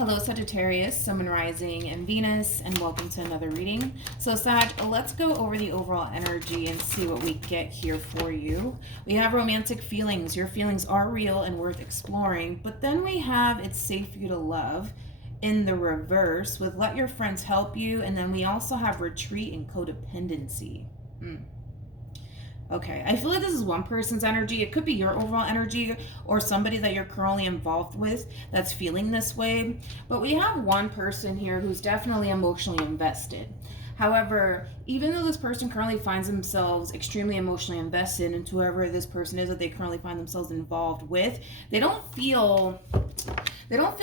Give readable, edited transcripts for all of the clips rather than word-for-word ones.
Hello Sagittarius, Sun, Moon, Rising, and Venus, and welcome to another reading. So Sag, let's go over the overall energy and see what we get here for you. We have romantic feelings. Your feelings are real and worth exploring, but then we have it's safe for you to love in the reverse with let your friends help you, and then we also have retreat and codependency. Okay, I feel like this is one person's energy. It could be your overall energy or somebody that you're currently involved with that's feeling this way. But we have one person here who's definitely emotionally invested. However, even though this person currently finds themselves extremely emotionally invested into whoever this person is that they currently find themselves involved with, they don't feel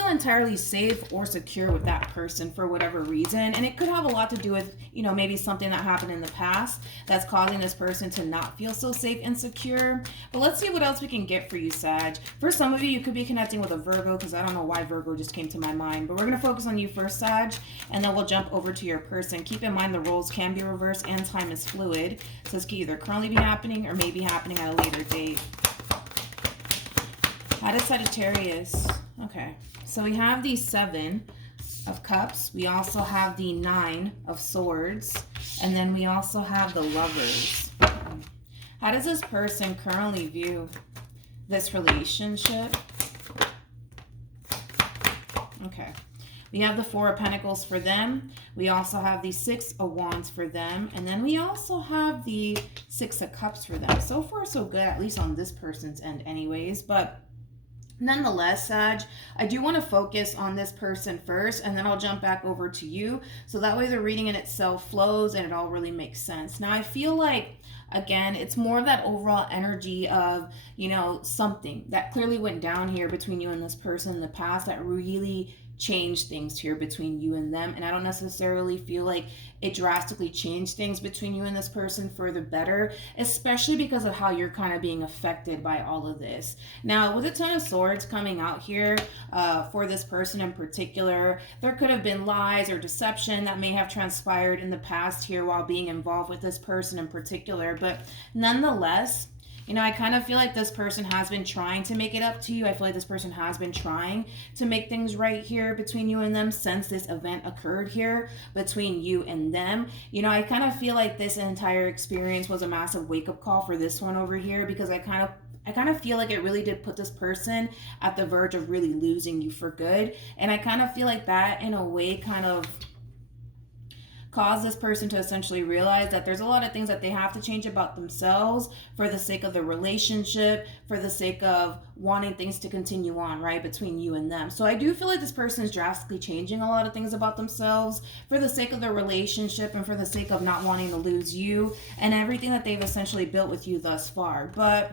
entirely safe or secure with that person for whatever reason. And it could have a lot to do with, maybe something that happened in the past that's causing this person to not feel so safe and secure. But let's see what else we can get for you, Sag. For some of you, you could be connecting with a Virgo, because I don't know why Virgo just came to my mind. But we're going to focus on you first, Sag, and then we'll jump over to your person. Keep in mind the roles can be reversed and time is fluid. So this could either currently be happening or may be happening at a later date. How does Sagittarius? Okay, so we have the 7 of Cups. We also have the 9 of Swords. And then we also have the Lovers. How does this person currently view this relationship? Okay. We have the 4 of Pentacles for them. We also have the 6 of Wands for them. And then we also have the 6 of Cups for them. So far, so good, at least on this person's end anyways. But nonetheless, Sag, I do want to focus on this person first, and then I'll jump back over to you. So that way the reading in itself flows and it all really makes sense. Now, I feel like, again, it's more of that overall energy of, something that clearly went down here between you and this person in the past that really changed things here between you and them. And I don't necessarily feel like it drastically changed things between you and this person for the better, especially because of how you're kind of being affected by all of this. Now, with a Ten of Swords coming out here for this person in particular, there could have been lies or deception that may have transpired in the past here while being involved with this person in particular. But nonetheless, I kind of feel like this person has been trying to make it up to you. I feel like this person has been trying to make things right here between you and them since this event occurred here between you and them. I kind of feel like this entire experience was a massive wake-up call for this one over here, because I kind of feel like it really did put this person at the verge of really losing you for good. And I kind of feel like that, in a way, kind of cause this person to essentially realize that there's a lot of things that they have to change about themselves for the sake of the relationship, for the sake of wanting things to continue on, right, between you and them. So I do feel like this person is drastically changing a lot of things about themselves for the sake of the relationship and for the sake of not wanting to lose you and everything that they've essentially built with you thus far. But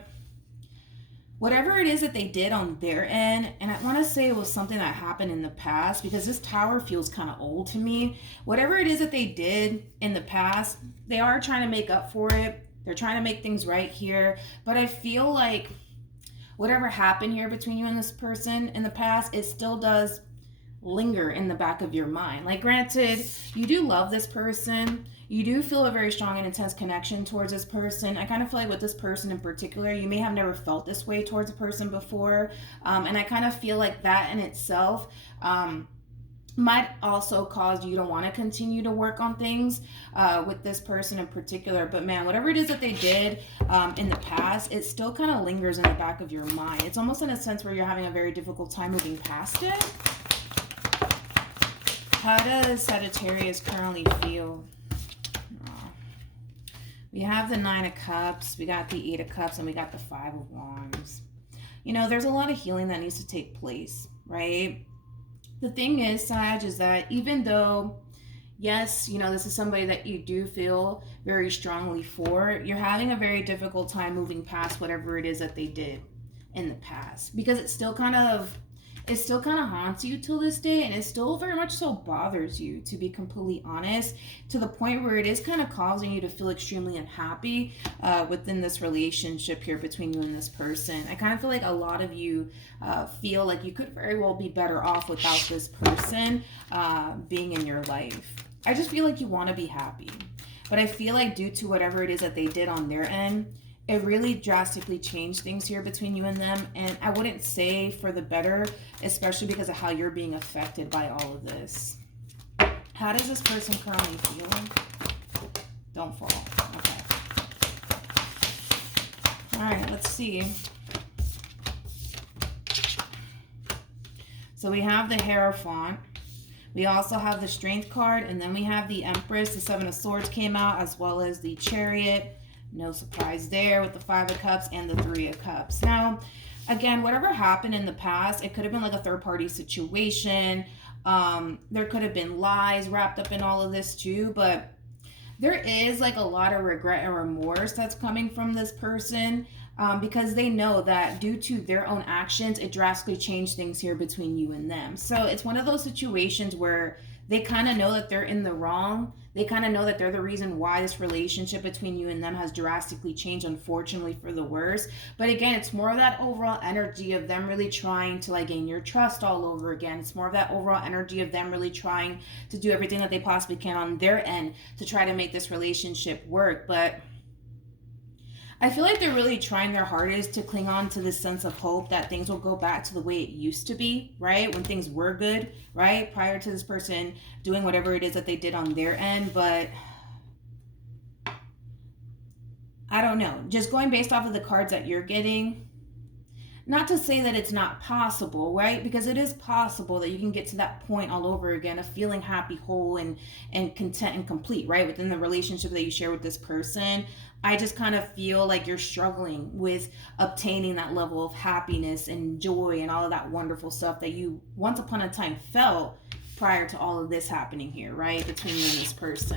whatever it is that they did on their end, and I want to say it was something that happened in the past, because this Tower feels kind of old to me. Whatever it is that they did in the past, they are trying to make up for it. They're trying to make things right here. But I feel like whatever happened here between you and this person in the past, it still does linger in the back of your mind. Like, granted, you do love this person. You do feel a very strong and intense connection towards this person. I kind of feel like with this person in particular, you may have never felt this way towards a person before. And I kind of feel like that in itself might also cause you to want to continue to work on things with this person in particular. But man, whatever it is that they did in the past, it still kind of lingers in the back of your mind. It's almost in a sense where you're having a very difficult time moving past it. How does Sagittarius currently feel? We have the 9 of Cups, we got the 8 of Cups, and we got the 5 of Wands. There's a lot of healing that needs to take place, right? The thing is, Sag, is that even though, yes, this is somebody that you do feel very strongly for, you're having a very difficult time moving past whatever it is that they did in the past, because it still kind of haunts you till this day, and it still very much so bothers you, to be completely honest, to the point where it is kind of causing you to feel extremely unhappy within this relationship here between you and this person. I kind of feel like a lot of you feel like you could very well be better off without this person being in your life. I just feel like you want to be happy, but I feel like due to whatever it is that they did on their end, it really drastically changed things here between you and them. And I wouldn't say for the better, especially because of how you're being affected by all of this. How does this person currently feel? Don't fall. Okay. All right, let's see. So we have the Hierophant. We also have the Strength card, and then we have the Empress. The Seven of Swords came out, as well as the Chariot. No surprise there with the Five of Cups and the Three of Cups. Now, again, whatever happened in the past, it could have been like a third-party situation. There could have been lies wrapped up in all of this too, but there is like a lot of regret and remorse that's coming from this person. Because they know that due to their own actions, it drastically changed things here between you and them. So it's one of those situations where they kind of know that they're in the wrong. They kind of know that they're the reason why this relationship between you and them has drastically changed, unfortunately, for the worse. But again, it's more of that overall energy of them really trying to like gain your trust all over again. It's more of that overall energy of them really trying to do everything that they possibly can on their end to try to make this relationship work. But I feel like they're really trying their hardest to cling on to this sense of hope that things will go back to the way it used to be, right? When things were good, right? Prior to this person doing whatever it is that they did on their end. But I don't know. Just going based off of the cards that you're getting, not to say that it's not possible, right? Because it is possible that you can get to that point all over again of feeling happy, whole, and content and complete, right? Within the relationship that you share with this person. I just kind of feel like you're struggling with obtaining that level of happiness and joy and all of that wonderful stuff that you once upon a time felt prior to all of this happening here, right? Between you and this person.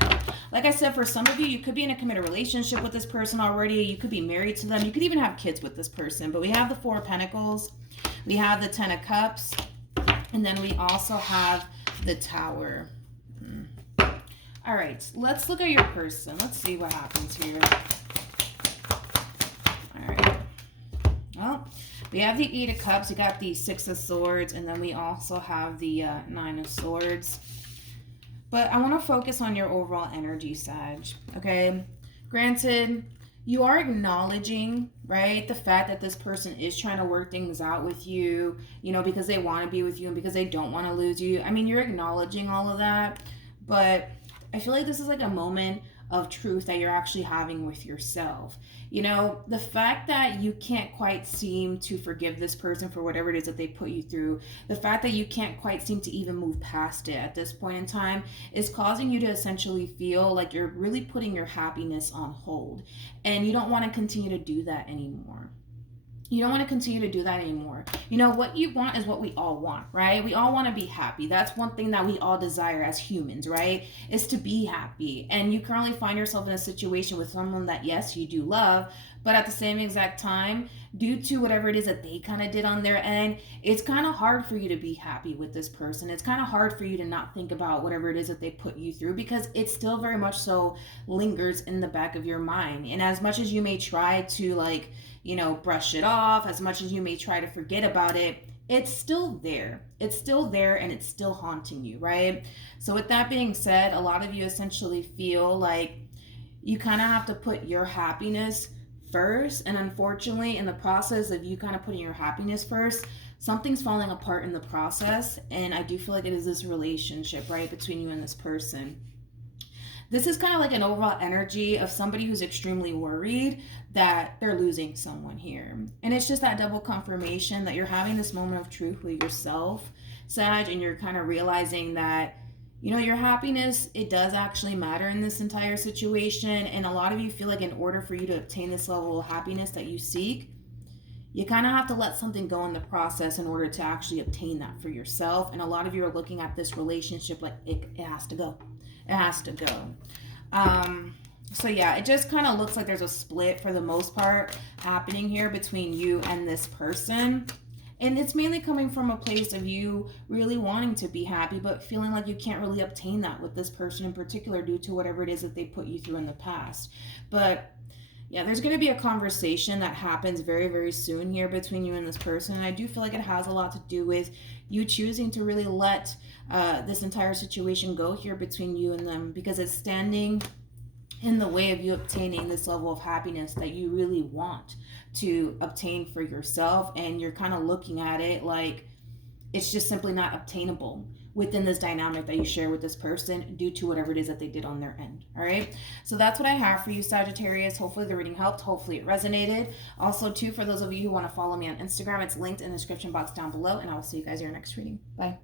Like I said, for some of you, you could be in a committed relationship with this person already. You could be married to them. You could even have kids with this person. But we have the Four of Pentacles. We have the Ten of Cups. And then we also have the Tower. All right, let's look at your person. Let's see what happens here. All right. Well, we have the Eight of Cups. We got the Six of Swords. And then we also have the Nine of Swords. But I want to focus on your overall energy, Sag. Okay? Granted, you are acknowledging, right, the fact that this person is trying to work things out with you, you know, because they want to be with you and because they don't want to lose you. I mean, you're acknowledging all of that. But I feel like this is like a moment of truth that you're actually having with yourself. You know, the fact that you can't quite seem to forgive this person for whatever it is that they put you through, the fact that you can't quite seem to even move past it at this point in time is causing you to essentially feel like you're really putting your happiness on hold. And you don't want to continue to do that anymore. You don't want to continue to do that anymore. You know, what you want is what we all want, right? We all want to be happy. That's one thing that we all desire as humans, right? Is to be happy. And you currently find yourself in a situation with someone that, yes, you do love, but at the same exact time, due to whatever it is that they kind of did on their end, it's kind of hard for you to be happy with this person. It's kind of hard for you to not think about whatever it is that they put you through because it still very much so lingers in the back of your mind. And as much as you may try to, like, you know, brush it off, as much as you may try to forget about it, it's still there. It's still there and it's still haunting you, right? So with that being said, a lot of you essentially feel like you kind of have to put your happiness first. And unfortunately, in the process of you kind of putting your happiness first, something's falling apart in the process. And I do feel like it is this relationship, right, between you and this person. This is kind of like an overall energy of somebody who's extremely worried that they're losing someone here. And it's just that double confirmation that you're having this moment of truth with yourself, Sag, and you're kind of realizing that, you know, your happiness, it does actually matter in this entire situation. And a lot of you feel like in order for you to obtain this level of happiness that you seek, you kind of have to let something go in the process in order to actually obtain that for yourself. And a lot of you are looking at this relationship like it has to go. It has to go. So yeah, it just kind of looks like there's a split for the most part happening here between you and this person. And it's mainly coming from a place of you really wanting to be happy, but feeling like you can't really obtain that with this person in particular due to whatever it is that they put you through in the past. But yeah, there's going to be a conversation that happens very, very soon here between you and this person. And I do feel like it has a lot to do with you choosing to really let this entire situation go here between you and them, because it's standing in the way of you obtaining this level of happiness that you really want to obtain for yourself. And you're kind of looking at it like it's just simply not obtainable within this dynamic that you share with this person due to whatever it is that they did on their end. All right, so that's what I have for you, Sagittarius. Hopefully the reading helped, hopefully it resonated. Also too, for those of you who want to follow me on Instagram, it's linked in the description box down below, and I will see you guys in your next reading. Bye.